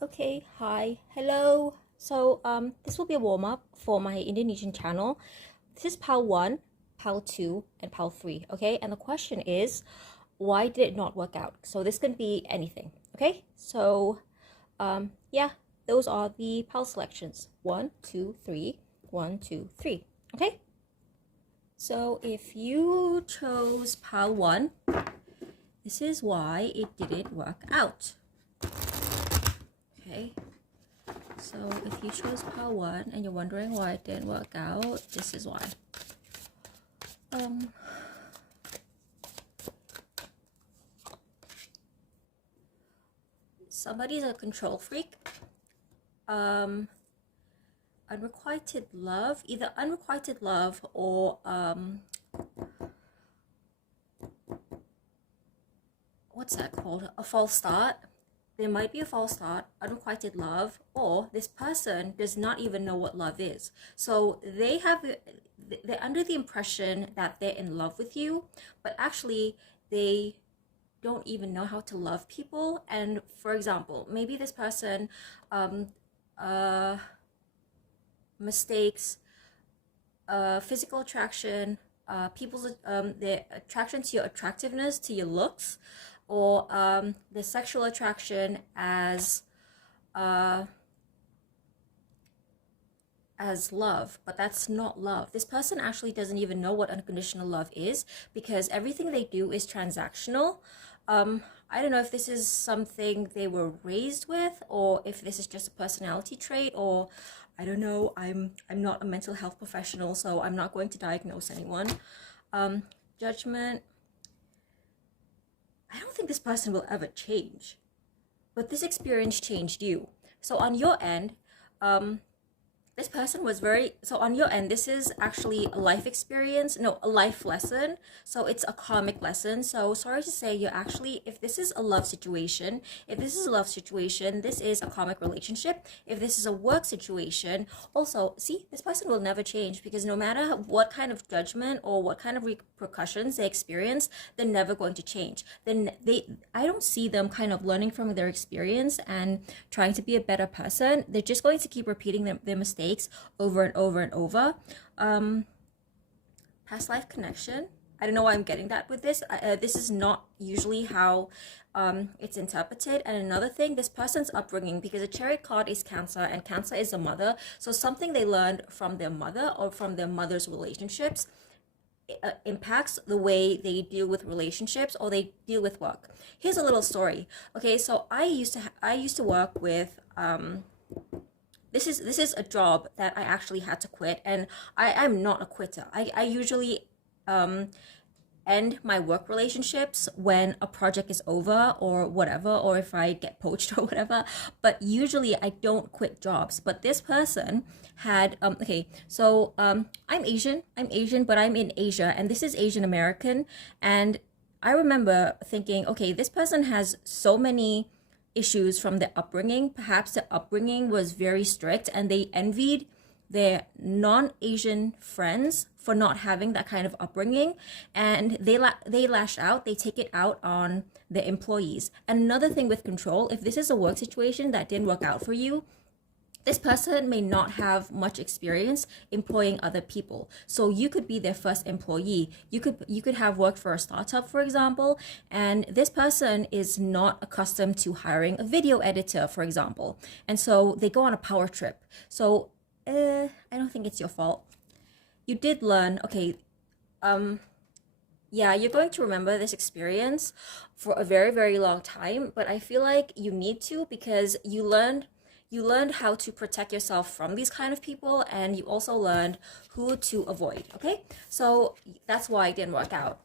Okay, hi, hello. This will be a warm-up for my Indonesian channel. This is PAL 1, PAL 2, and PAL 3, okay? And the question is, why did it not work out? So this can be anything, okay? Yeah, those are the PAL selections. 1, 2, 3, 1, 2, 3, okay? So if you chose PAL 1, this is why it didn't work out, okay? So if you chose PAL 1 and you're wondering why it didn't work out, this is why. Somebody's a control freak. Unrequited love, either unrequited love or what's that called? A false start. There might be a false start, unrequited love, or this person does not even know what love is. So they're under the impression that they're in love with you, but actually they don't even know how to love people. And for example, maybe this person mistakes physical attraction, people's their attraction to your attractiveness, to your looks, or the sexual attraction as love, but that's not love. This person actually doesn't even know what unconditional love is because everything they do is transactional. I don't know if this is something they were raised with or if this is just a personality trait, or I don't know. I'm not a mental health professional, so I'm not going to diagnose anyone. Judgment. I don't think this person will ever change, but this experience changed you. So on your end, this person was on your end, this is actually a life experience, no, a life lesson. So it's a karmic lesson. So sorry to say, you're actually, if this is a love situation, this is a karmic relationship. If this is a work situation, also, see, this person will never change because no matter what kind of judgment or what kind of repercussions they experience, they're never going to change. I don't see them kind of learning from their experience and trying to be a better person. They're just going to keep repeating their mistakes over and over and over. Past life connection. I don't know why I'm getting that with this. This is not usually how it's interpreted. And another thing, this person's upbringing, because the chariot card is Cancer and Cancer is a mother. So something they learned from their mother or from their mother's relationships impacts the way they deal with relationships or they deal with work. Here's a little story. Okay, so I used to work with this is a job that I actually had to quit, and I'm not a quitter. I usually end my work relationships when a project is over or whatever, or if I get poached or whatever. But usually I don't quit jobs. But this person had I'm Asian, but I'm in Asia, and this is Asian American. And I remember thinking, okay, this person has so many issues from their upbringing. Perhaps the upbringing was very strict and they envied their non-Asian friends for not having that kind of upbringing, and they lash out, they take it out on their employees. And another thing with control, if this is a work situation that didn't work out for you, this person may not have much experience employing other people. So you could be their first employee. You could have worked for a startup, for example, and this person is not accustomed to hiring a video editor, for example. And so they go on a power trip. So I don't think it's your fault. You did learn, okay, yeah, you're going to remember this experience for a very, very long time, but I feel like you need to, because you learned how to protect yourself from these kind of people, and you also learned who to avoid. Okay, so that's why it didn't work out.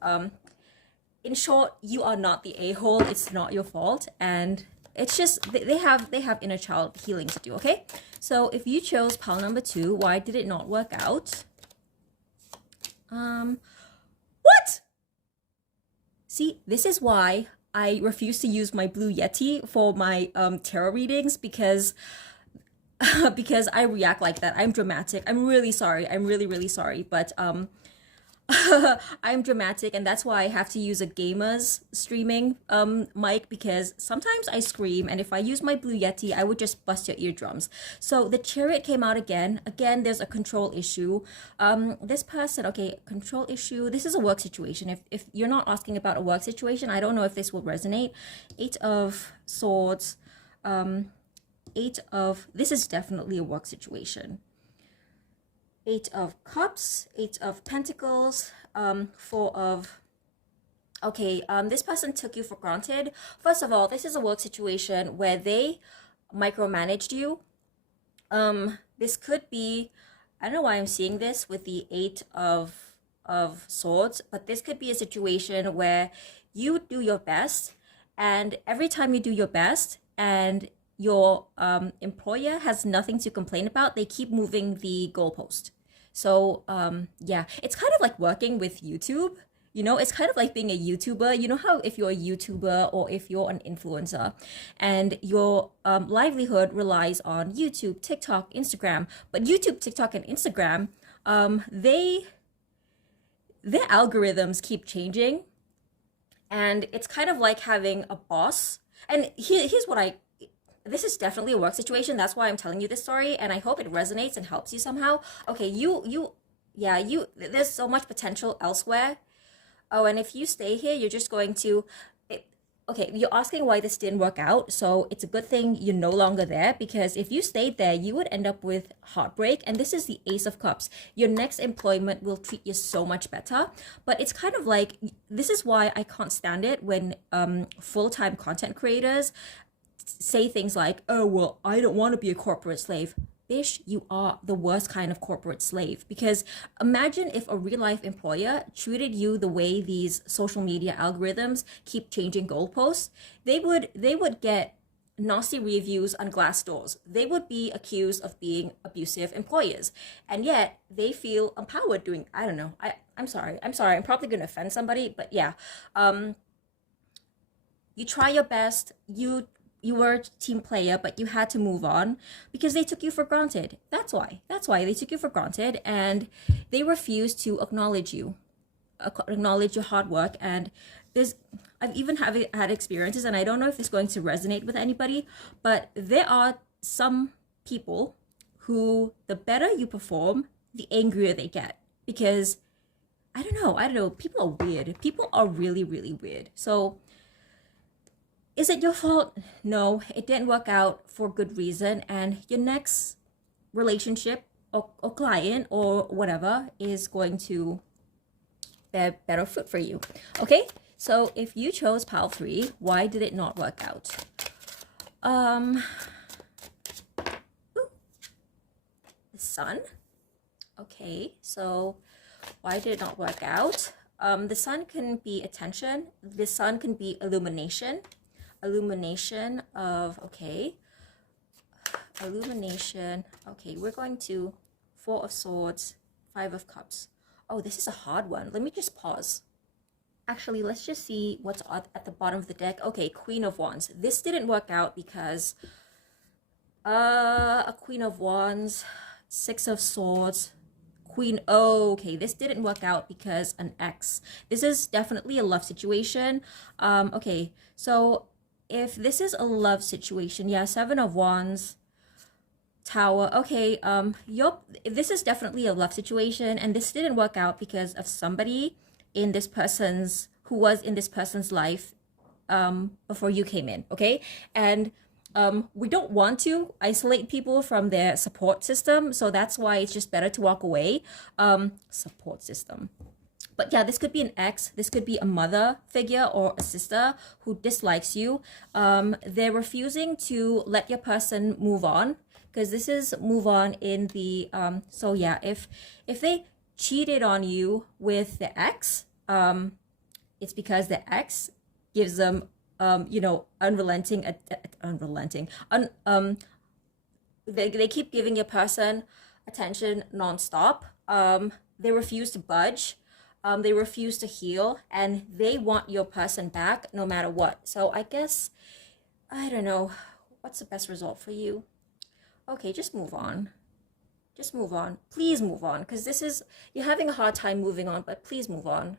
In short, you are not the a-hole. It's not your fault, and it's just they have inner child healing to do. Okay, so if you chose pile number 2, why did it not work out? What? See, this is why I refuse to use my Blue Yeti for my tarot readings, because because I react like that. I'm dramatic. I'm really sorry. I'm really, really sorry. But I'm dramatic, and that's why I have to use a gamer's streaming mic, because sometimes I scream, and if I use my Blue Yeti, I would just bust your eardrums. So the chariot came out again. Again, there's a control issue. This person, okay, control issue. This is a work situation. If you're not asking about a work situation, I don't know if this will resonate. Eight of Swords. This is definitely a work situation. Eight of Cups, Eight of Pentacles, Four of... Okay, this person took you for granted. First of all, this is a work situation where they micromanaged you. This could be... I don't know why I'm seeing this with the Eight of Swords, but this could be a situation where you do your best, and every time you do your best and your employer has nothing to complain about, they keep moving the goalpost. So yeah, it's kind of like working with YouTube. It's kind of like being a YouTuber. You know how if you're a YouTuber or if you're an influencer and your livelihood relies on YouTube, TikTok, Instagram, but YouTube, TikTok, and Instagram, their algorithms keep changing, and it's kind of like having a boss. And here's what this is definitely a work situation. That's why I'm telling you this story, and I hope it resonates and helps you somehow. Okay, there's so much potential elsewhere. Oh, and if you stay here, you're just going to... Okay, you're asking why this didn't work out, so it's a good thing you're no longer there, because if you stayed there, you would end up with heartbreak, and this is the Ace of Cups. Your next employment will treat you so much better, but it's kind of like... This is why I can't stand it when full-time content creators say things like, oh, well, I don't want to be a corporate slave. Bish, you are the worst kind of corporate slave, because imagine if a real life employer treated you the way these social media algorithms keep changing goalposts. They would get nasty reviews on Glassdoors. They would be accused of being abusive employers, and yet they feel empowered doing... I don't know. I'm sorry. I'm probably going to offend somebody, but yeah. You try your best. You were a team player, but you had to move on because they took you for granted. That's why they took you for granted, and they refused to acknowledge you, acknowledge your hard work. And I've even had experiences, and I don't know if it's going to resonate with anybody, but there are some people who, the better you perform, the angrier they get, because I don't know, people are weird. People are really, really weird. So is it your fault? No, it didn't work out for good reason, and your next relationship or client or whatever is going to bear better fruit for you. Okay, so if you chose pile 3, why did it not work out? The Sun. Okay, so why did it not work out? The Sun can be attention. The Sun can be illumination. Illumination, okay, we're going to 4 of Swords, 5 of Cups. Oh, this is a hard one. Let me just pause. Actually, let's just see what's at the bottom of the deck. Okay, Queen of Wands. This didn't work out because a Queen of Wands, 6 of Swords, Queen... Oh, okay, this didn't work out because an ex. This is definitely a love situation. Okay, so if this is a love situation, yeah, 7 of Wands, Tower. Okay, this is definitely a love situation, and this didn't work out because of somebody who was in this person's life before you came in. Okay, and we don't want to isolate people from their support system, so that's why it's just better to walk away. Support system. But yeah, this could be an ex, this could be a mother figure or a sister who dislikes you. They're refusing to let your person move on, because this is move on in the... So yeah, if they cheated on you with the ex, it's because the ex gives them, they keep giving your person attention nonstop. They refuse to budge. They refuse to heal, and they want your person back no matter what. So I guess, I don't know, what's the best result for you? Okay, just move on. Just move on. Please move on, because this is, you're having a hard time moving on, but please move on.